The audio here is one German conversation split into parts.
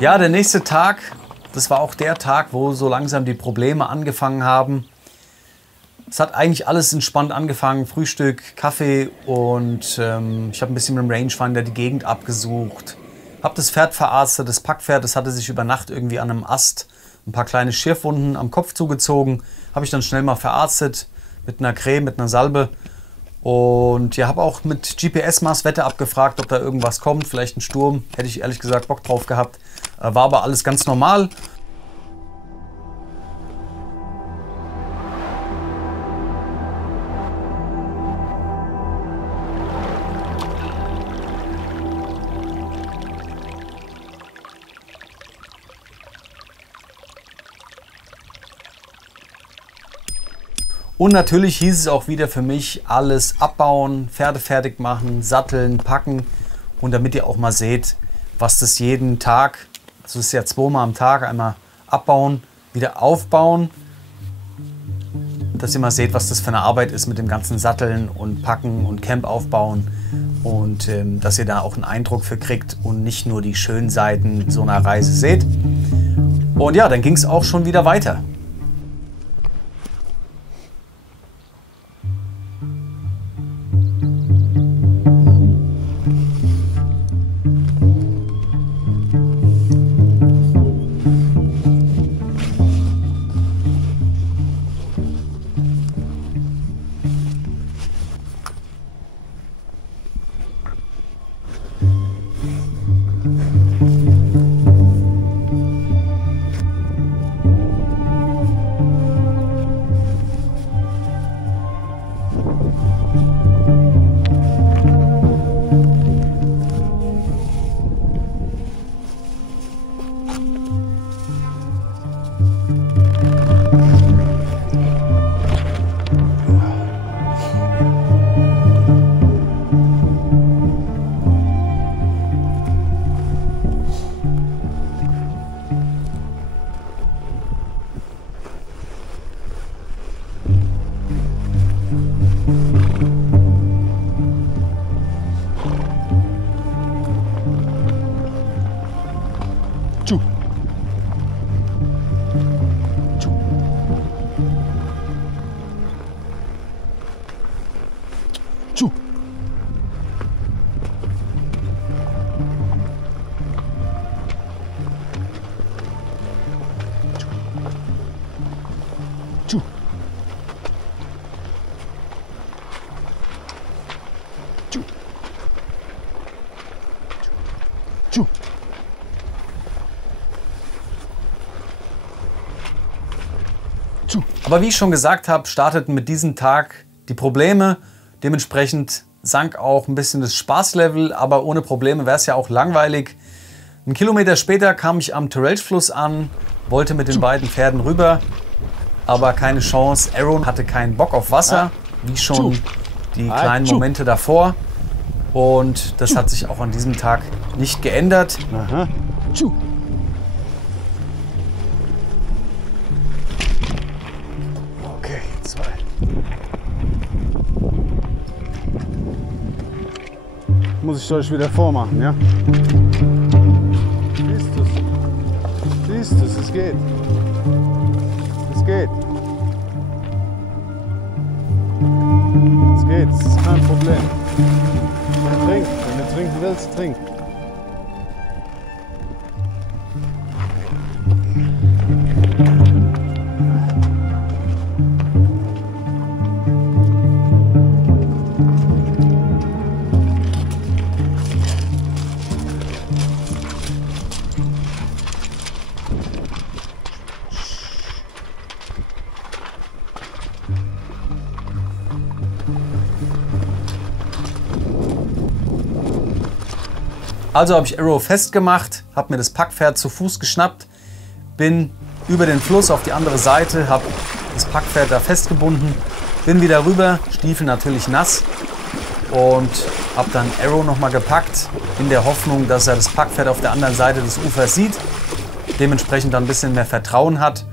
Ja, der nächste Tag, das war auch der Tag, wo so langsam die Probleme angefangen haben. Es hat eigentlich alles entspannt angefangen, Frühstück, Kaffee und ich habe ein bisschen mit dem Rangefinder die Gegend abgesucht. Habe das Pferd verarztet, das Packpferd, das hatte sich über Nacht irgendwie an einem Ast ein paar kleine Schürfwunden am Kopf zugezogen. Habe ich dann schnell mal verarztet mit einer Creme, mit einer Salbe. Und ja, habe auch mit GPS mal das Wetter abgefragt, ob da irgendwas kommt, vielleicht ein Sturm. Hätte ich ehrlich gesagt Bock drauf gehabt. War aber alles ganz normal. Und natürlich hieß es auch wieder für mich, alles abbauen, Pferde fertig machen, satteln, packen. Und damit ihr auch mal seht, was das jeden Tag, also es ist ja 2-mal am Tag, einmal abbauen, wieder aufbauen. Dass ihr mal seht, was das für eine Arbeit ist mit dem ganzen Satteln und Packen und Camp aufbauen. Und dass ihr da auch einen Eindruck für kriegt und nicht nur die schönen Seiten so einer Reise seht. Und ja, dann ging es auch schon wieder weiter. Aber wie ich schon gesagt habe, starteten mit diesem Tag die Probleme. Dementsprechend sank auch ein bisschen das Spaßlevel, aber ohne Probleme wäre es ja auch langweilig. 1 Kilometer später kam ich am Terrelch-Fluss an, wollte mit den beiden Pferden rüber, aber keine Chance. Arrow hatte keinen Bock auf Wasser, wie schon die kleinen Momente davor. Und das hat sich auch an diesem Tag nicht geändert. Aha. Okay, 2. Muss ich euch wieder vormachen, ja? Siehst du's? Siehst du's? Es geht. Es geht. Es geht, es ist kein Problem. Trink, wenn du trinken willst, trink. Also habe ich Arrow festgemacht, habe mir das Packpferd zu Fuß geschnappt, bin über den Fluss auf die andere Seite, habe das Packpferd da festgebunden, bin wieder rüber, Stiefel natürlich nass und habe dann Arrow nochmal gepackt, in der Hoffnung, dass er das Packpferd auf der anderen Seite des Ufers sieht, dementsprechend dann ein bisschen mehr Vertrauen hat.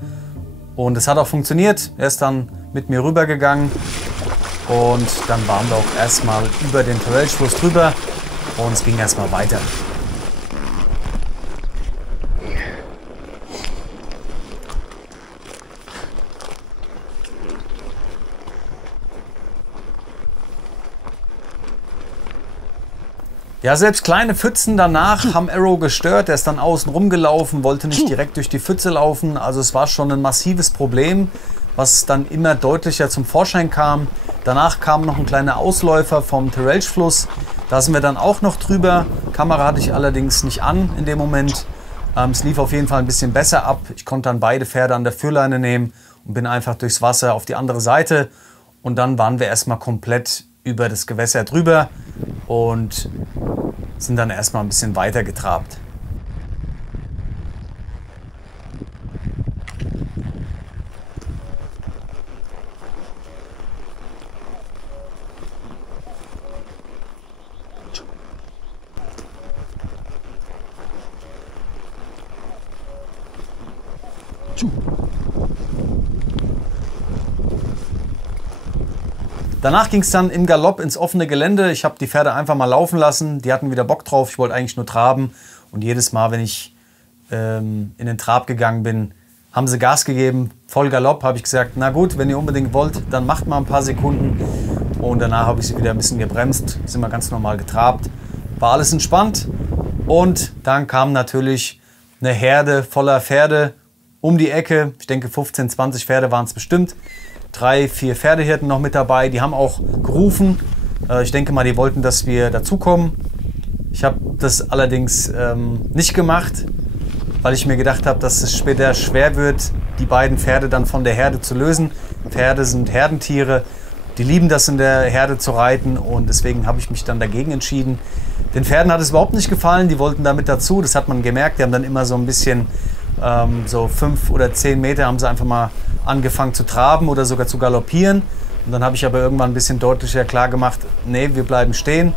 Und es hat auch funktioniert, er ist dann mit mir rübergegangen und dann waren wir auch erstmal über den Terrelch-Fluss drüber. Und es ging erstmal weiter. Ja, selbst kleine Pfützen danach haben Arrow gestört. Er ist dann außen rumgelaufen, wollte nicht direkt durch die Pfütze laufen. Also es war schon ein massives Problem, was dann immer deutlicher zum Vorschein kam. Danach kam noch ein kleiner Ausläufer vom Terelge-Fluss. Da sind wir dann auch noch drüber. Kamera hatte ich allerdings nicht an in dem Moment. Es lief auf jeden Fall ein bisschen besser ab. Ich konnte dann beide Pferde an der Führleine nehmen und bin einfach durchs Wasser auf die andere Seite. Und dann waren wir erstmal komplett über das Gewässer drüber und sind dann erstmal ein bisschen weiter getrabt. Danach ging es dann im Galopp ins offene Gelände. Ich habe die Pferde einfach mal laufen lassen. Die hatten wieder Bock drauf. Ich wollte eigentlich nur traben. Und jedes Mal, wenn ich in den Trab gegangen bin, haben sie Gas gegeben. Voll Galopp habe ich gesagt, na gut, wenn ihr unbedingt wollt, dann macht mal ein paar Sekunden. Und danach habe ich sie wieder ein bisschen gebremst. Sind wir ganz normal getrabt. War alles entspannt. Und dann kam natürlich eine Herde voller Pferde um die Ecke. Ich denke 15, 20 Pferde waren es bestimmt. 3, 4 Pferdehirten noch mit dabei. Die haben auch gerufen. Ich denke mal, die wollten, dass wir dazukommen. Ich habe das allerdings nicht gemacht, weil ich mir gedacht habe, dass es später schwer wird, die beiden Pferde dann von der Herde zu lösen. Pferde sind Herdentiere. Die lieben das, in der Herde zu reiten. Und deswegen habe ich mich dann dagegen entschieden. Den Pferden hat es überhaupt nicht gefallen. Die wollten damit dazu. Das hat man gemerkt. Die haben dann immer so ein bisschen, so 5 oder 10 Meter haben sie einfach mal angefangen zu traben oder sogar zu galoppieren. Und dann habe ich aber irgendwann ein bisschen deutlicher klar gemacht, nee, wir bleiben stehen,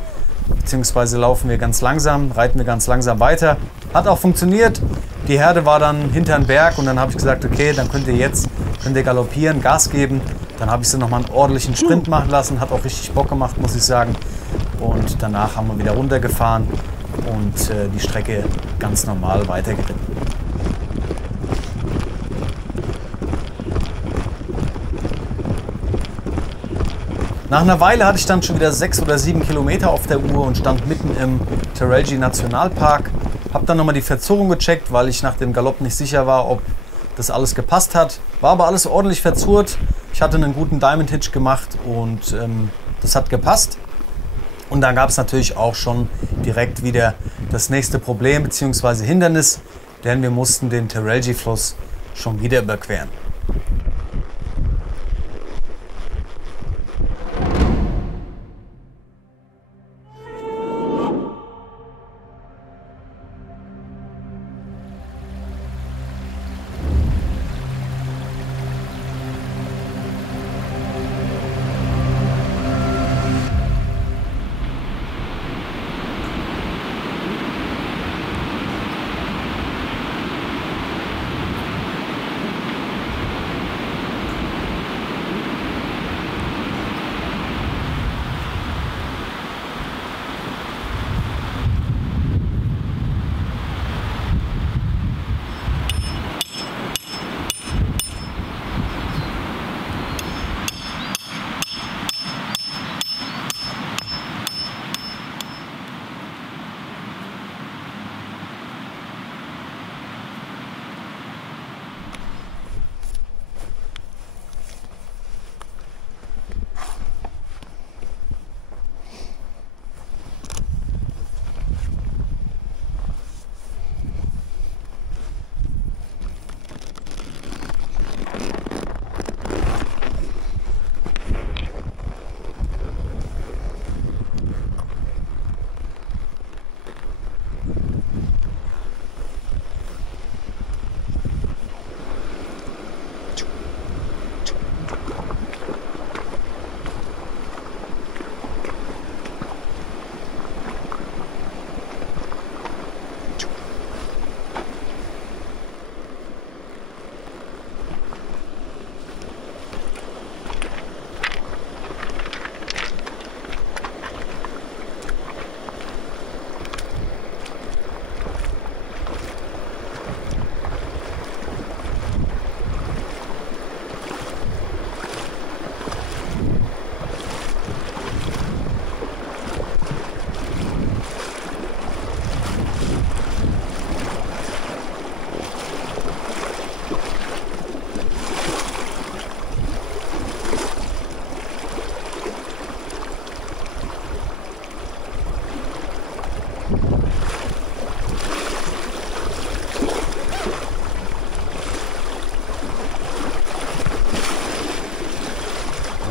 beziehungsweise laufen wir ganz langsam, reiten wir ganz langsam weiter. Hat auch funktioniert. Die Herde war dann hinter den Berg und dann habe ich gesagt, okay, dann könnt ihr galoppieren, Gas geben. Dann habe ich sie nochmal einen ordentlichen Sprint machen lassen, hat auch richtig Bock gemacht, muss ich sagen. Und danach haben wir wieder runtergefahren und die Strecke ganz normal weitergeritten. Nach einer Weile hatte ich dann schon wieder 6 oder 7 Kilometer auf der Uhr und stand mitten im Terelge Nationalpark. Habe dann nochmal die Verzurrung gecheckt, weil ich nach dem Galopp nicht sicher war, ob das alles gepasst hat. War aber alles ordentlich verzurrt. Ich hatte einen guten Diamond Hitch gemacht und das hat gepasst. Und dann gab es natürlich auch schon direkt wieder das nächste Problem bzw. Hindernis, denn wir mussten den Terelge-Fluss schon wieder überqueren.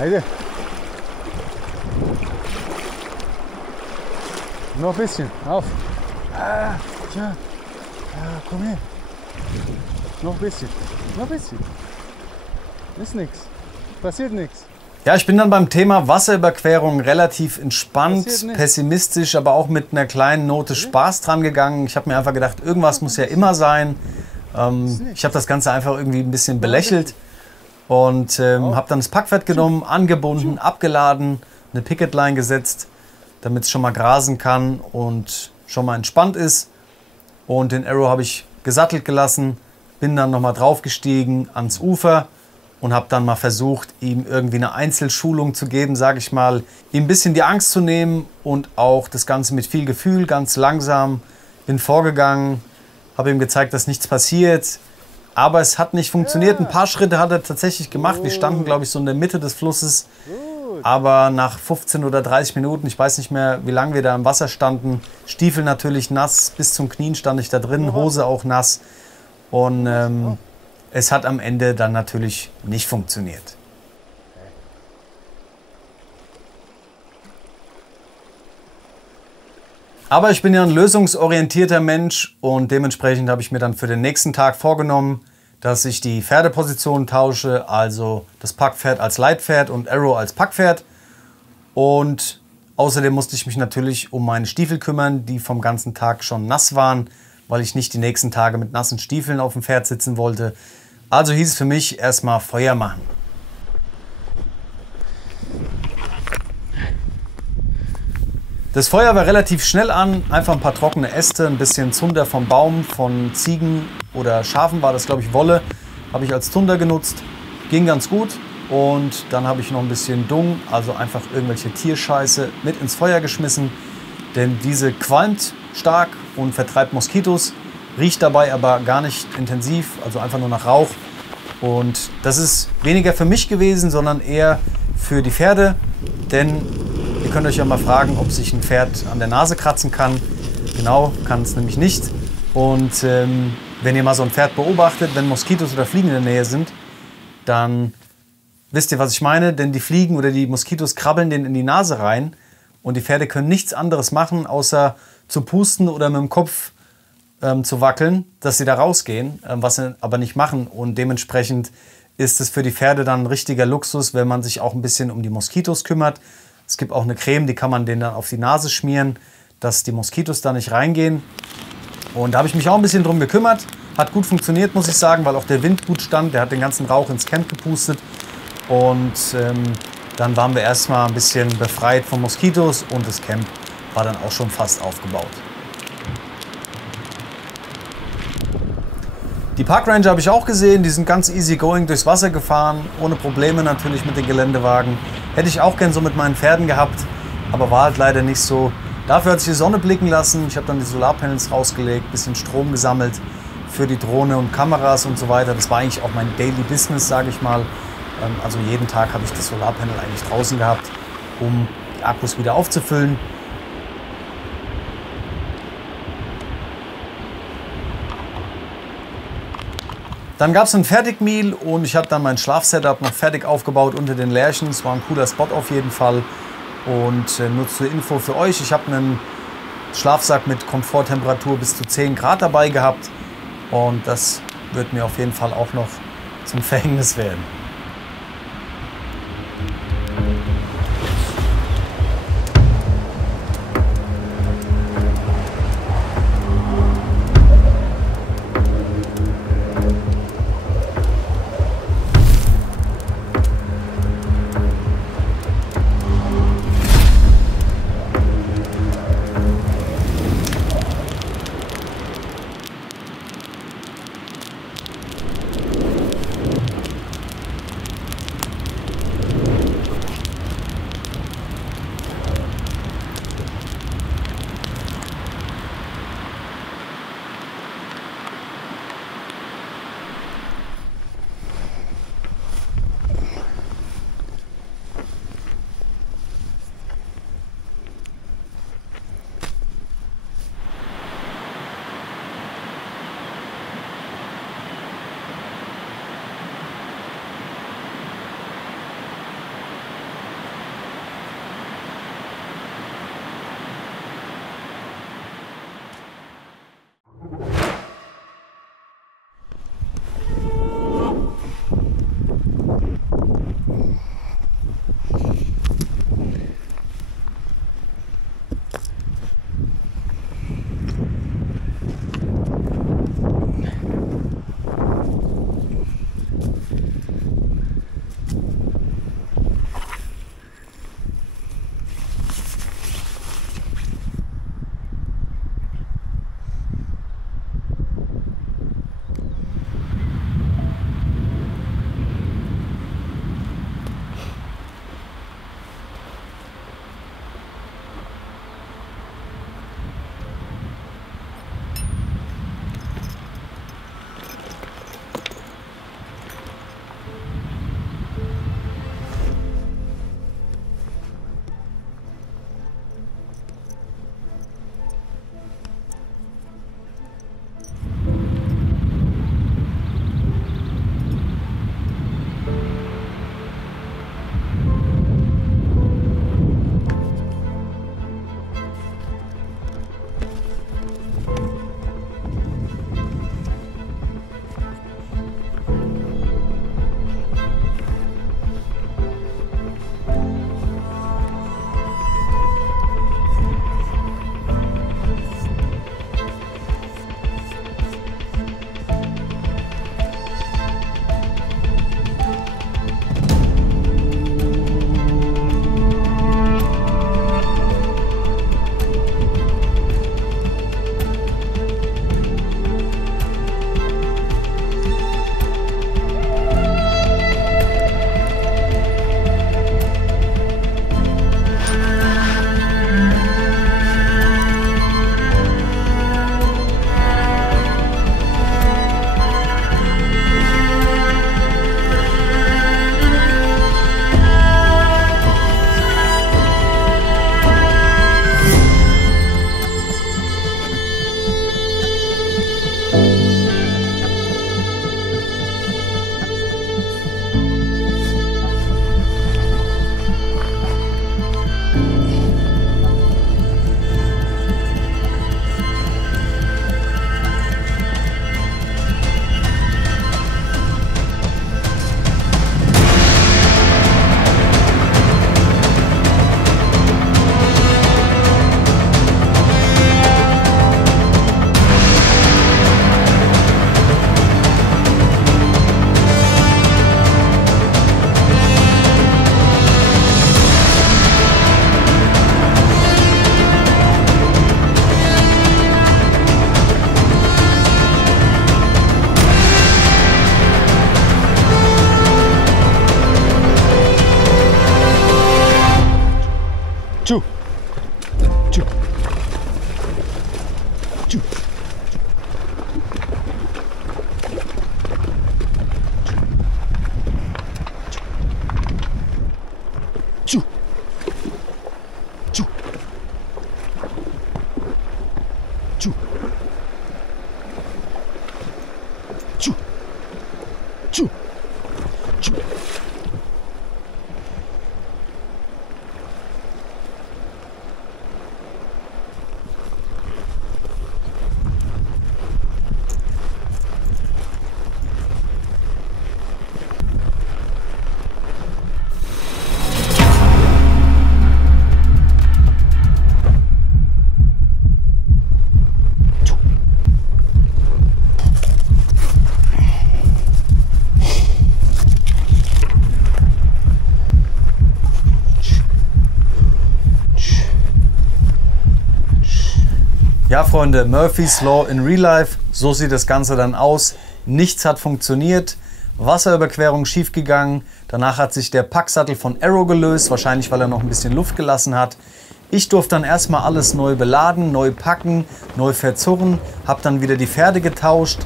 Heide. Noch ein bisschen. Auf. Ah, tja. Ah, komm her. Noch ein bisschen. Noch ein bisschen. Ist nichts. Passiert nichts. Ja, ich bin dann beim Thema Wasserüberquerung relativ entspannt, pessimistisch, aber auch mit einer kleinen Note Spaß dran gegangen. Ich habe mir einfach gedacht, irgendwas muss ja immer sein. Ich habe das Ganze einfach irgendwie ein bisschen belächelt und habe dann das Packpferd genommen, angebunden, abgeladen, eine Picketline gesetzt, damit es schon mal grasen kann und schon mal entspannt ist. Und den Arrow habe ich gesattelt gelassen, bin dann nochmal draufgestiegen ans Ufer und habe dann mal versucht, ihm irgendwie eine Einzelschulung zu geben, sage ich mal, ihm ein bisschen die Angst zu nehmen und auch das Ganze mit viel Gefühl, ganz langsam, bin vorgegangen, habe ihm gezeigt, dass nichts passiert, aber es hat nicht funktioniert. Ein paar Schritte hat er tatsächlich gemacht, wir standen, glaube ich, so in der Mitte des Flusses, aber nach 15 oder 30 Minuten, ich weiß nicht mehr, wie lange wir da im Wasser standen, Stiefel natürlich nass, bis zum Knien stand ich da drin, Hose auch nass und es hat am Ende dann natürlich nicht funktioniert. Aber ich bin ja ein lösungsorientierter Mensch und dementsprechend habe ich mir dann für den nächsten Tag vorgenommen, dass ich die Pferdeposition tausche, also das Packpferd als Leitpferd und Arrow als Packpferd. Und außerdem musste ich mich natürlich um meine Stiefel kümmern, die vom ganzen Tag schon nass waren, weil ich nicht die nächsten Tage mit nassen Stiefeln auf dem Pferd sitzen wollte. Also hieß es für mich erstmal Feuer machen. Das Feuer war relativ schnell an, einfach ein paar trockene Äste, ein bisschen Zunder vom Baum, von Ziegen oder Schafen war das, glaube ich, Wolle, habe ich als Zunder genutzt, ging ganz gut. Und dann habe ich noch ein bisschen Dung, also einfach irgendwelche Tierscheiße mit ins Feuer geschmissen, denn diese qualmt stark und vertreibt Moskitos. Riecht dabei aber gar nicht intensiv, also einfach nur nach Rauch. Und das ist weniger für mich gewesen, sondern eher für die Pferde. Denn ihr könnt euch ja mal fragen, ob sich ein Pferd an der Nase kratzen kann. Genau, kann es nämlich nicht. Und wenn ihr mal so ein Pferd beobachtet, wenn Moskitos oder Fliegen in der Nähe sind, dann wisst ihr, was ich meine. Denn die Fliegen oder die Moskitos krabbeln denen in die Nase rein. Und die Pferde können nichts anderes machen, außer zu pusten oder mit dem Kopf zu wackeln, dass sie da rausgehen, was sie aber nicht machen. Und dementsprechend ist es für die Pferde dann ein richtiger Luxus, wenn man sich auch ein bisschen um die Moskitos kümmert. Es gibt auch eine Creme, die kann man denen dann auf die Nase schmieren, dass die Moskitos da nicht reingehen. Und da habe ich mich auch ein bisschen drum gekümmert. Hat gut funktioniert, muss ich sagen, weil auch der Wind gut stand. Der hat den ganzen Rauch ins Camp gepustet. Und dann waren wir erstmal ein bisschen befreit von Moskitos und das Camp war dann auch schon fast aufgebaut. Die Parkranger habe ich auch gesehen, die sind ganz easy going durchs Wasser gefahren, ohne Probleme natürlich mit den Geländewagen. Hätte ich auch gern so mit meinen Pferden gehabt, aber war halt leider nicht so. Dafür hat sich die Sonne blicken lassen, ich habe dann die Solarpanels rausgelegt, bisschen Strom gesammelt für die Drohne und Kameras und so weiter. Das war eigentlich auch mein Daily Business, sage ich mal. Also jeden Tag habe ich das Solarpanel eigentlich draußen gehabt, um die Akkus wieder aufzufüllen. Dann gab es ein Fertigmeal und ich habe dann mein Schlafsetup noch fertig aufgebaut unter den Lärchen. Es war ein cooler Spot auf jeden Fall. Und nur zur Info für euch, ich habe einen Schlafsack mit Komforttemperatur bis zu 10 Grad dabei gehabt. Und das wird mir auf jeden Fall auch noch zum Verhängnis werden. Tschu. Tschu. Tschu. Tschu. Tschu. Tschu. Tschu. Tschu. Tschu. Ja, Freunde, Murphy's Law in Real Life, so sieht das Ganze dann aus. Nichts hat funktioniert, Wasserüberquerung schief gegangen, danach hat sich der Packsattel von Arrow gelöst, wahrscheinlich weil er noch ein bisschen Luft gelassen hat. Ich durfte dann erstmal alles neu beladen, neu packen, neu verzurren, habe dann wieder die Pferde getauscht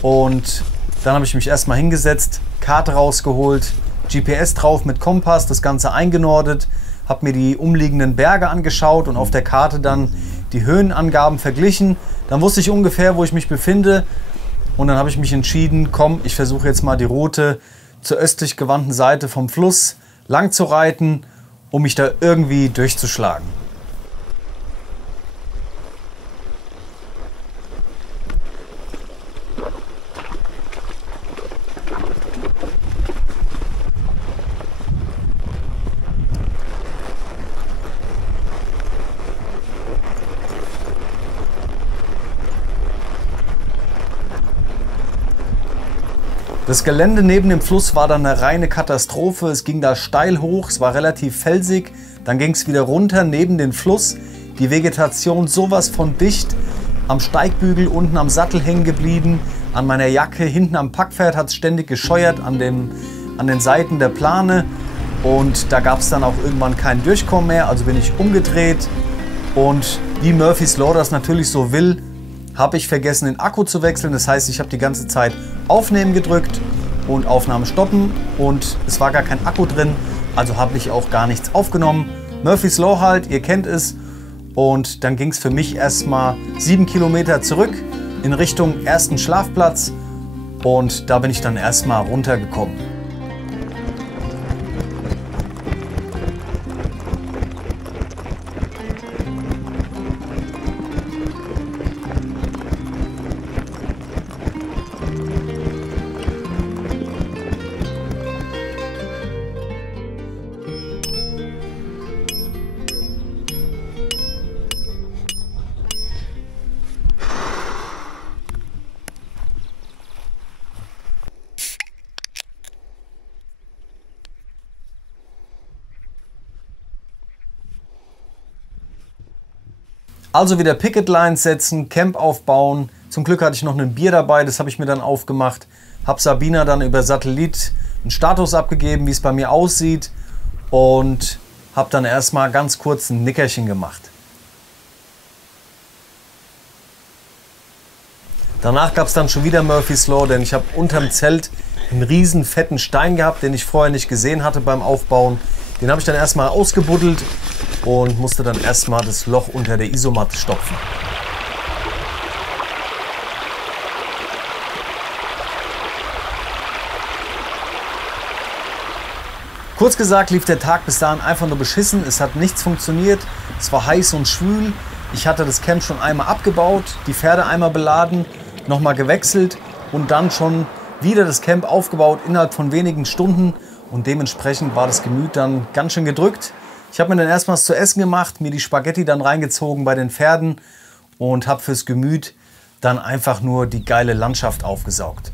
und dann habe ich mich erstmal hingesetzt, Karte rausgeholt, GPS drauf mit Kompass, das Ganze eingenordet, habe mir die umliegenden Berge angeschaut und auf der Karte dann die Höhenangaben verglichen. Dann wusste ich ungefähr, wo ich mich befinde und dann habe ich mich entschieden, komm, ich versuche jetzt mal die Route zur östlich gewandten Seite vom Fluss lang zu reiten, um mich da irgendwie durchzuschlagen. Das Gelände neben dem Fluss war dann eine reine Katastrophe. Es ging da steil hoch, es war relativ felsig. Dann ging es wieder runter neben den Fluss. Die Vegetation sowas von dicht. Am Steigbügel unten am Sattel hängen geblieben. An meiner Jacke hinten am Packpferd hat es ständig gescheuert an den Seiten der Plane. Und da gab es dann auch irgendwann kein Durchkommen mehr. Also bin ich umgedreht. Und wie Murphy's Law das natürlich so will, habe ich vergessen, den Akku zu wechseln. Das heißt, ich habe die ganze Zeit Aufnehmen gedrückt und Aufnahme stoppen und es war gar kein Akku drin, also habe ich auch gar nichts aufgenommen. Murphy's Law halt, ihr kennt es. Und dann ging es für mich erstmal 7 Kilometer zurück in Richtung ersten Schlafplatz und da bin ich dann erstmal runtergekommen. Also wieder Picket Lines setzen, Camp aufbauen. Zum Glück hatte ich noch ein Bier dabei, das habe ich mir dann aufgemacht. Habe Sabina dann über Satellit einen Status abgegeben, wie es bei mir aussieht. Und habe dann erstmal ganz kurz ein Nickerchen gemacht. Danach gab es dann schon wieder Murphy's Law, denn ich habe unterm Zelt einen riesen fetten Stein gehabt, den ich vorher nicht gesehen hatte beim Aufbauen. Den habe ich dann erstmal ausgebuddelt und musste dann erstmal das Loch unter der Isomatte stopfen. Kurz gesagt lief der Tag bis dahin einfach nur beschissen. Es hat nichts funktioniert. Es war heiß und schwül. Ich hatte das Camp schon einmal abgebaut, die Pferde einmal beladen, nochmal gewechselt und dann schon wieder das Camp aufgebaut innerhalb von wenigen Stunden. Und dementsprechend war das Gemüt dann ganz schön gedrückt. Ich habe mir dann erstmal was zu essen gemacht, mir die Spaghetti dann reingezogen bei den Pferden und habe fürs Gemüt dann einfach nur die geile Landschaft aufgesaugt.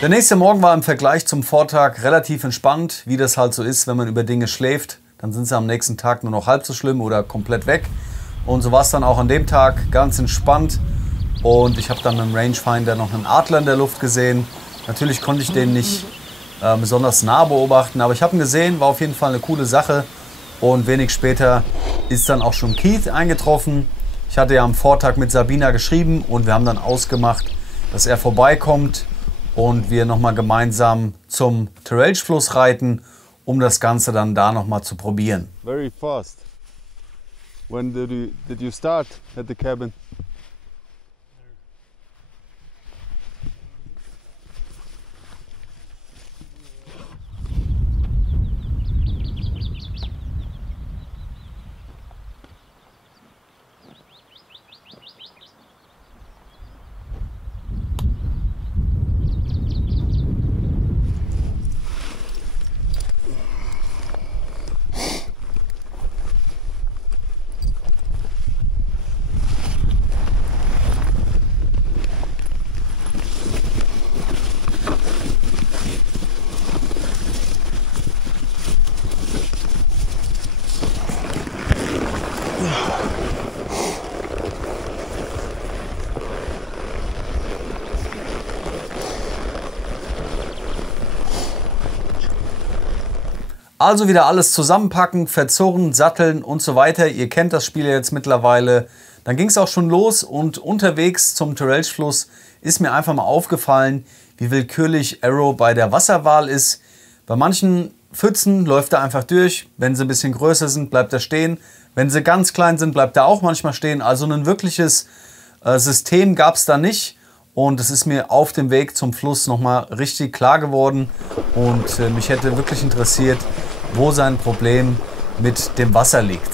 Der nächste Morgen war im Vergleich zum Vortag relativ entspannt, wie das halt so ist, wenn man über Dinge schläft. Dann sind sie am nächsten Tag nur noch halb so schlimm oder komplett weg. Und so war es dann auch an dem Tag ganz entspannt. Und ich habe dann mit dem Rangefinder noch einen Adler in der Luft gesehen. Natürlich konnte ich den nicht besonders nah beobachten, aber ich habe ihn gesehen, war auf jeden Fall eine coole Sache. Und wenig später ist dann auch schon Keith eingetroffen. Ich hatte ja am Vortag mit Sabina geschrieben und wir haben dann ausgemacht, dass er vorbeikommt und wir nochmal gemeinsam zum Terrelge-Fluss reiten, um das Ganze dann da nochmal zu probieren. Very fast. When did you start at the cabin? Also wieder alles zusammenpacken, verzurren, satteln und so weiter. Ihr kennt das Spiel jetzt mittlerweile. Dann ging es auch schon los und unterwegs zum Terrelge-Fluss ist mir einfach mal aufgefallen, wie willkürlich Arrow bei der Wasserwahl ist. Bei manchen Pfützen läuft er einfach durch. Wenn sie ein bisschen größer sind, bleibt er stehen. Wenn sie ganz klein sind, bleibt er auch manchmal stehen. Also ein wirkliches System gab es da nicht. Und es ist mir auf dem Weg zum Fluss nochmal richtig klar geworden. Und mich hätte wirklich interessiert, wo sein Problem mit dem Wasser liegt.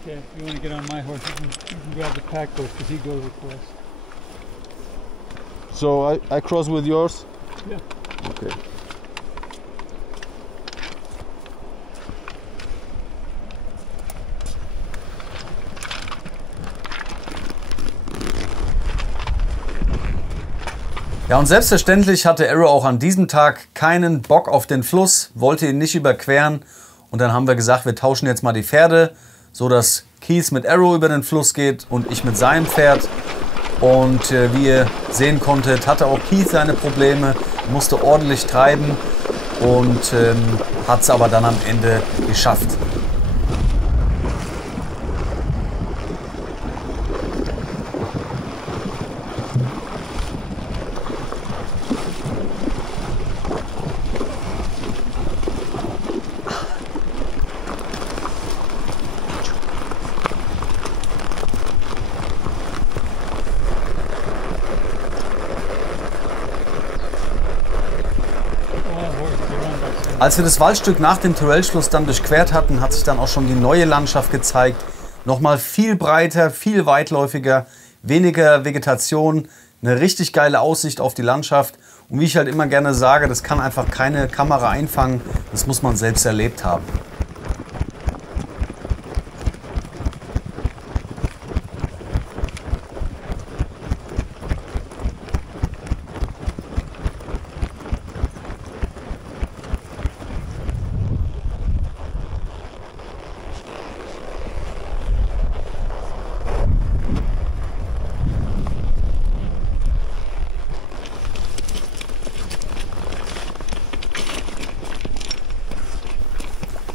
Okay, if you want to get on my horse, you can grab the pack horse because he goes across. So I cross with yours? Yeah. Okay. Ja, und selbstverständlich hatte Arrow auch an diesem Tag keinen Bock auf den Fluss, wollte ihn nicht überqueren. Und dann haben wir gesagt, wir tauschen jetzt mal die Pferde, so dass Keith mit Arrow über den Fluss geht und ich mit seinem Pferd. Und wie ihr sehen konntet, hatte auch Keith seine Probleme, musste ordentlich treiben und hat es aber dann am Ende geschafft. Als wir das Waldstück nach dem Terrelge-Fluss dann durchquert hatten, hat sich dann auch schon die neue Landschaft gezeigt. Nochmal viel breiter, viel weitläufiger, weniger Vegetation, eine richtig geile Aussicht auf die Landschaft. Und wie ich halt immer gerne sage, das kann einfach keine Kamera einfangen, das muss man selbst erlebt haben.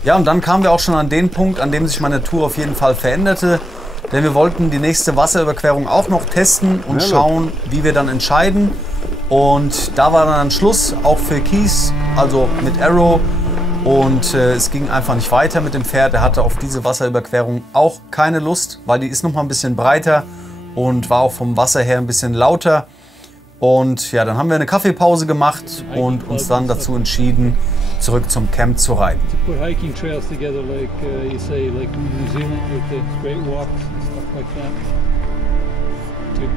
Ja, und dann kamen wir auch schon an den Punkt, an dem sich meine Tour auf jeden Fall veränderte. Denn wir wollten die nächste Wasserüberquerung auch noch testen und schauen, wie wir dann entscheiden. Und da war dann Schluss, auch für Keith, also mit Arrow. Und es ging einfach nicht weiter mit dem Pferd. Er hatte auf diese Wasserüberquerung auch keine Lust, weil die ist noch mal ein bisschen breiter und war auch vom Wasser her ein bisschen lauter. Und ja, dann haben wir eine Kaffeepause gemacht und uns dann dazu entschieden, zurück zum Camp zu reiten. To put hiking trails together, like you say, like New Zealand with the great walks and stuff like that. Good.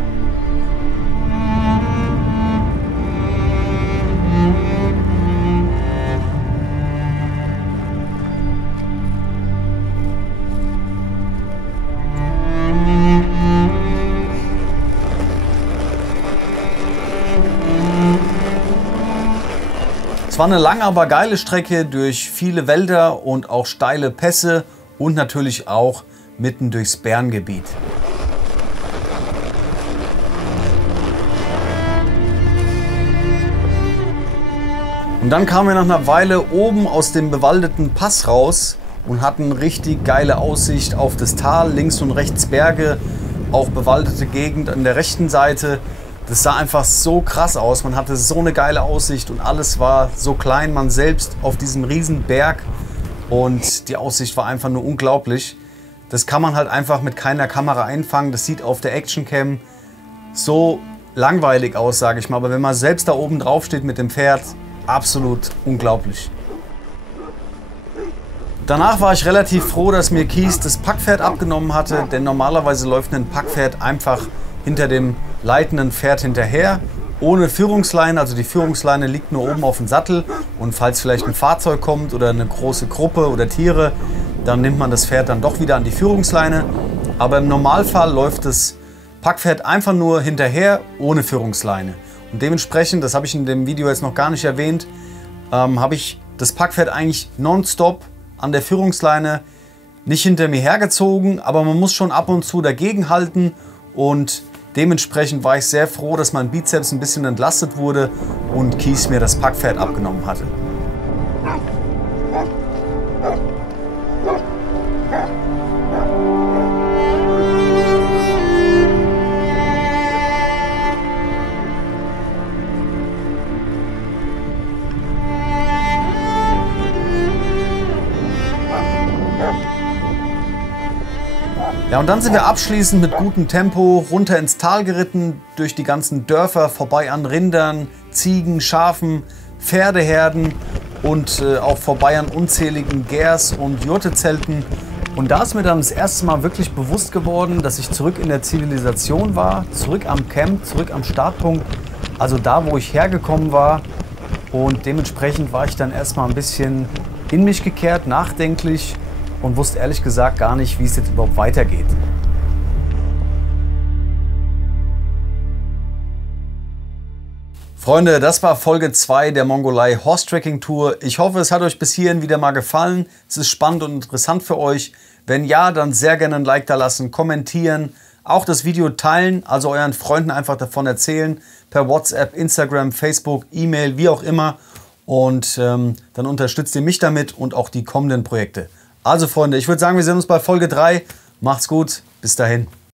Es war eine lange, aber geile Strecke durch viele Wälder und auch steile Pässe und natürlich auch mitten durchs Bärengebiet. Und dann kamen wir nach einer Weile oben aus dem bewaldeten Pass raus und hatten richtig geile Aussicht auf das Tal, links und rechts Berge, auch bewaldete Gegend an der rechten Seite. Das sah einfach so krass aus, man hatte so eine geile Aussicht und alles war so klein, man selbst auf diesem riesen Berg und die Aussicht war einfach nur unglaublich. Das kann man halt einfach mit keiner Kamera einfangen, das sieht auf der Actioncam so langweilig aus, sage ich mal, aber wenn man selbst da oben drauf steht mit dem Pferd, absolut unglaublich. Danach war ich relativ froh, dass mir Keith das Packpferd abgenommen hatte, denn normalerweise läuft ein Packpferd einfach hinter dem leitenden Pferd hinterher, ohne Führungsleine, also die Führungsleine liegt nur oben auf dem Sattel und falls vielleicht ein Fahrzeug kommt oder eine große Gruppe oder Tiere, dann nimmt man das Pferd dann doch wieder an die Führungsleine. Aber im Normalfall läuft das Packpferd einfach nur hinterher, ohne Führungsleine. Und dementsprechend, das habe ich in dem Video jetzt noch gar nicht erwähnt, habe ich das Packpferd eigentlich nonstop an der Führungsleine nicht hinter mir hergezogen, aber man muss schon ab und zu dagegen halten und dementsprechend war ich sehr froh, dass mein Bizeps ein bisschen entlastet wurde und Keith mir das Packpferd abgenommen hatte. Ja, und dann sind wir abschließend mit gutem Tempo runter ins Tal geritten, durch die ganzen Dörfer, vorbei an Rindern, Ziegen, Schafen, Pferdeherden und auch vorbei an unzähligen Gers- und Jurtezelten. Und da ist mir dann das erste Mal wirklich bewusst geworden, dass ich zurück in der Zivilisation war, zurück am Camp, zurück am Startpunkt, also da, wo ich hergekommen war. Und dementsprechend war ich dann erstmal ein bisschen in mich gekehrt, nachdenklich und wusste ehrlich gesagt gar nicht, wie es jetzt überhaupt weitergeht. Freunde, das war Folge 2 der Mongolei Horse Tracking Tour. Ich hoffe, es hat euch bis hierhin wieder mal gefallen. Es ist spannend und interessant für euch. Wenn ja, dann sehr gerne ein Like da lassen, kommentieren, auch das Video teilen, also euren Freunden einfach davon erzählen, per WhatsApp, Instagram, Facebook, E-Mail, wie auch immer. Und dann unterstützt ihr mich damit und auch die kommenden Projekte. Also Freunde, ich würde sagen, wir sehen uns bei Folge 3. Macht's gut, bis dahin.